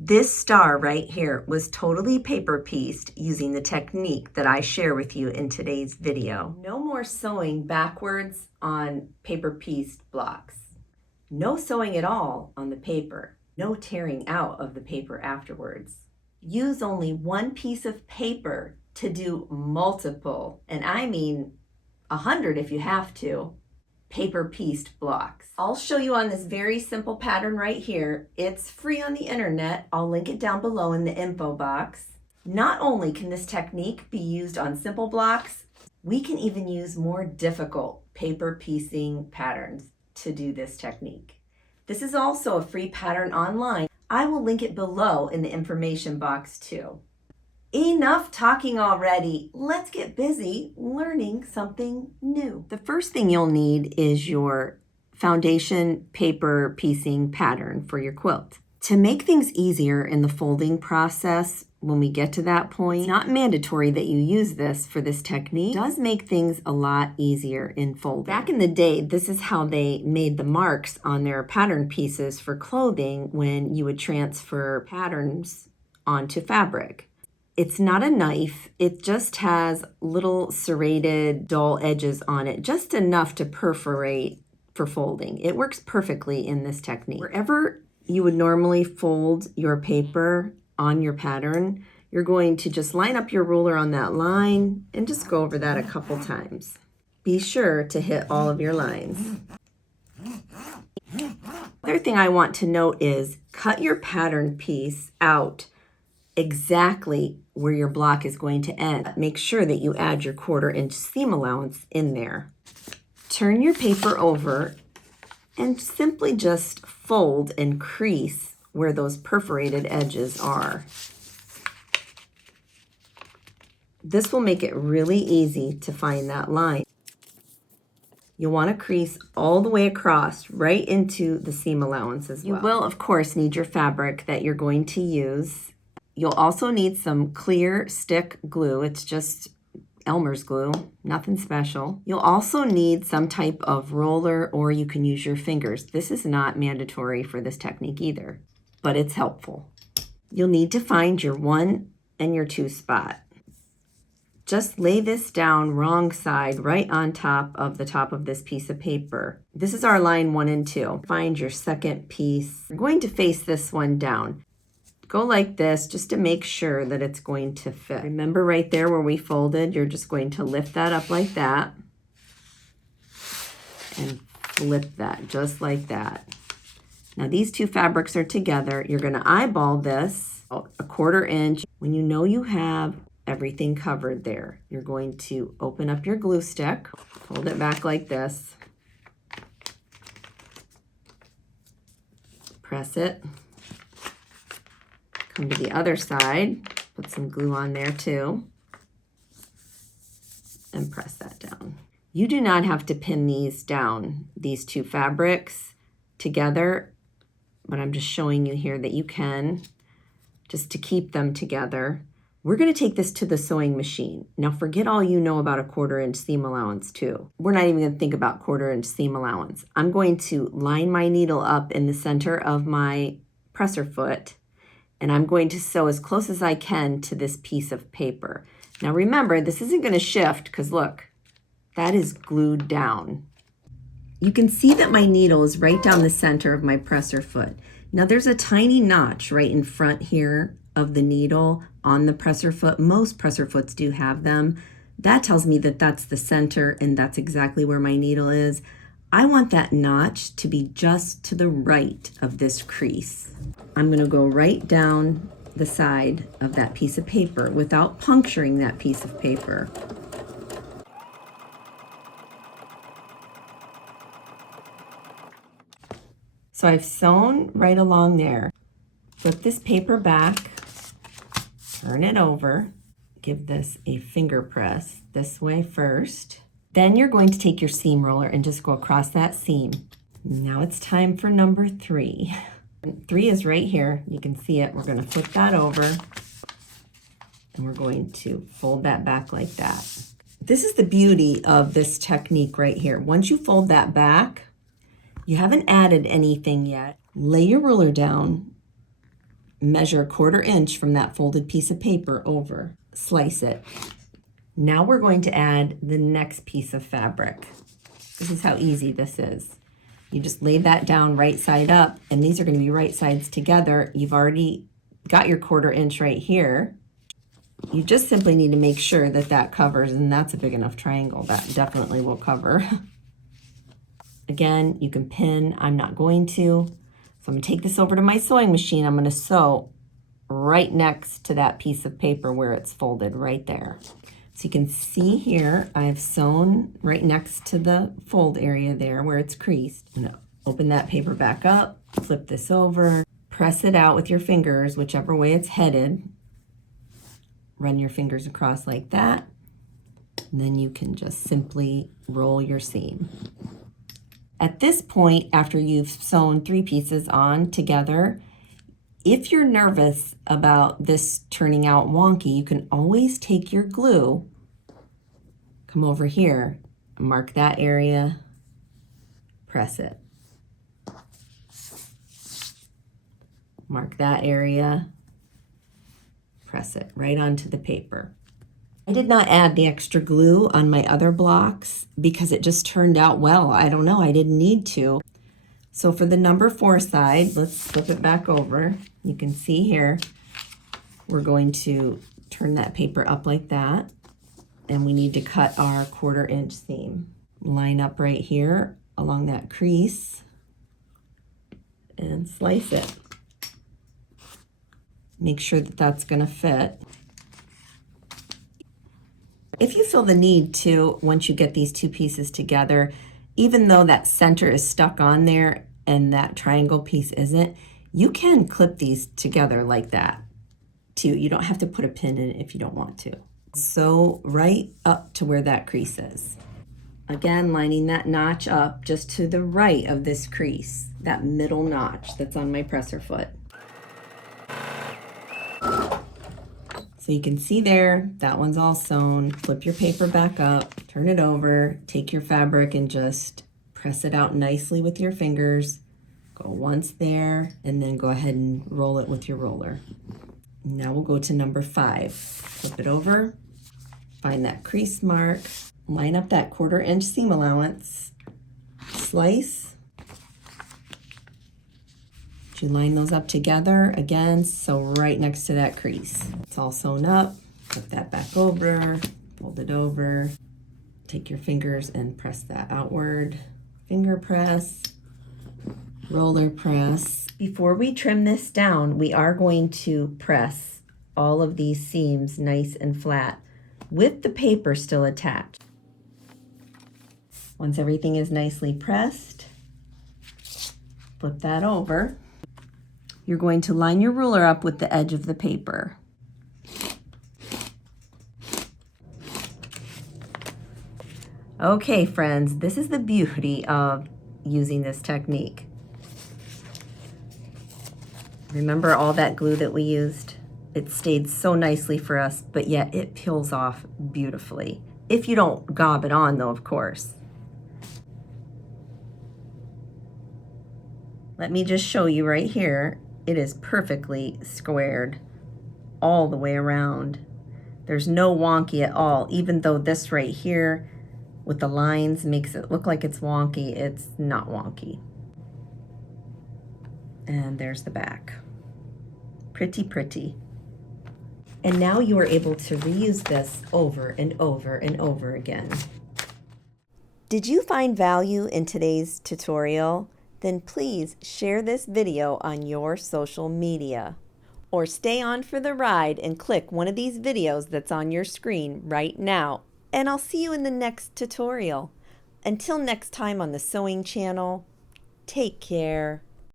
This star right here was totally paper pieced using the technique that I share with you in today's video. No more sewing backwards on paper pieced blocks. No sewing at all on the paper. No tearing out of the paper afterwards. Use only one piece of paper to do multiple, and I mean 100 if you have to, paper pieced blocks. I'll show you on this very simple pattern right here. It's free on the internet. I'll link it down below in the info box. Not only can this technique be used on simple blocks, we can even use more difficult paper piecing patterns to do this technique. This is also a free pattern online. I will link it below in the information box too. Enough talking already. Let's get busy learning something new. The first thing you'll need is your foundation paper piecing pattern for your quilt. To make things easier in the folding process, when we get to that point, it's not mandatory that you use this for this technique. It does make things a lot easier in folding. Back in the day, this is how they made the marks on their pattern pieces for clothing when you would transfer patterns onto fabric. It's not a knife, it just has little serrated dull edges on it, just enough to perforate for folding. It works perfectly in this technique. Wherever you would normally fold your paper on your pattern, you're going to just line up your ruler on that line and just go over that a couple times. Be sure to hit all of your lines. Other thing I want to note is cut your pattern piece out exactly where your block is going to end. Make sure that you add your 1/4 inch seam allowance in there. Turn your paper over and simply just fold and crease where those perforated edges are. This will make it really easy to find that line. You'll want to crease all the way across right into the seam allowance as well. You will, of course, need your fabric that you're going to use. You'll also need some clear stick glue. It's just Elmer's glue, nothing special. You'll also need some type of roller, or you can use your fingers. This is not mandatory for this technique either, but it's helpful. You'll need to find your 1 and your 2 spot. Just lay this down wrong side right on top of this piece of paper. This is our line 1 and 2. Find your second piece. You're going to face this one down. Go like this just to make sure that it's going to fit. Remember right there where we folded, you're just going to lift that up like that and flip that just like that. Now these two fabrics are together. You're going to eyeball this a 1/4 inch. When you know you have everything covered there, you're going to open up your glue stick, fold it back like this, press it. Come to the other side, put some glue on there too, and press that down. You do not have to pin these down, these two fabrics together, but I'm just showing you here that you can, just to keep them together. We're going to take this to the sewing machine. Now forget all you know about a 1/4 inch seam allowance too. We're not even going to think about 1/4 inch seam allowance. I'm going to line my needle up in the center of my presser foot, and I'm going to sew as close as I can to this piece of paper. Now remember, this isn't going to shift because look, that is glued down. You can see that my needle is right down the center of my presser foot. Now there's a tiny notch right in front here of the needle on the presser foot. Most presser foots do have them. That tells me that that's the center and that's exactly where my needle is. I want that notch to be just to the right of this crease. I'm going to go right down the side of that piece of paper without puncturing that piece of paper. So I've sewn right along there. Flip this paper back, turn it over, give this a finger press this way first. Then you're going to take your seam roller and just go across that seam. Now it's time for number 3. 3 is right here. You can see it. We're going to flip that over and we're going to fold that back like that. This is the beauty of this technique right here. Once you fold that back, you haven't added anything yet. Lay your ruler down Measure 1/4 inch from that folded piece of paper over. Slice it. Now we're going to add the next piece of fabric. This is how easy this is. You just lay that down right side up, and these are going to be right sides together. You've already got your 1/4 inch right here. You just simply need to make sure that that covers, and that's a big enough triangle. That definitely will cover. Again, you can pin. I'm not going to. So I'm going to take this over to my sewing machine. I'm going to sew right next to that piece of paper where it's folded right there. So you can see here, I've sewn right next to the fold area there where it's creased. I'm gonna open that paper back up, flip this over, press it out with your fingers, whichever way it's headed. Run your fingers across like that. And then you can just simply roll your seam. At this point, after you've sewn 3 pieces on together, if you're nervous about this turning out wonky, you can always take your glue, come over here, mark that area, press it. Mark that area, press it right onto the paper. I did not add the extra glue on my other blocks because it just turned out well. I don't know, I didn't need to. So for the number 4 side, let's flip it back over. You can see here, we're going to turn that paper up like that, and we need to cut our 1/4 inch seam. Line up right here along that crease and slice it. Make sure that that's going to fit. If you feel the need to, once you get these 2 pieces together, even though that center is stuck on there and that triangle piece isn't, you can clip these together like that too. You don't have to put a pin in it if you don't want to. Sew right up to where that crease is. Again, lining that notch up just to the right of this crease, that middle notch that's on my presser foot. So you can see there, that one's all sewn. Flip your paper back up, turn it over, take your fabric and just press it out nicely with your fingers. Go once there, and then go ahead and roll it with your roller. Now we'll go to number 5. Flip it over, find that crease mark, line up that 1/4 inch seam allowance, slice. You line those up together, again, sew right next to that crease. It's all sewn up, flip that back over, fold it over, take your fingers and press that outward. Finger press, roller press. Before we trim this down, we are going to press all of these seams nice and flat with the paper still attached. Once everything is nicely pressed, flip that over. You're going to line your ruler up with the edge of the paper. Okay, friends, this is the beauty of using this technique. Remember all that glue that we used? It stayed so nicely for us, but yet it peels off beautifully. If you don't gob it on though, of course. Let me just show you right here. It is perfectly squared all the way around. There's no wonky at all, even though this right here with the lines makes it look like it's wonky. It's not wonky. And there's the back. Pretty, pretty. And now you are able to reuse this over and over and over again. Did you find value in today's tutorial? Then please share this video on your social media. Or stay on for the ride and click one of these videos that's on your screen right now. And I'll see you in the next tutorial. Until next time on the Sewing Channel, take care.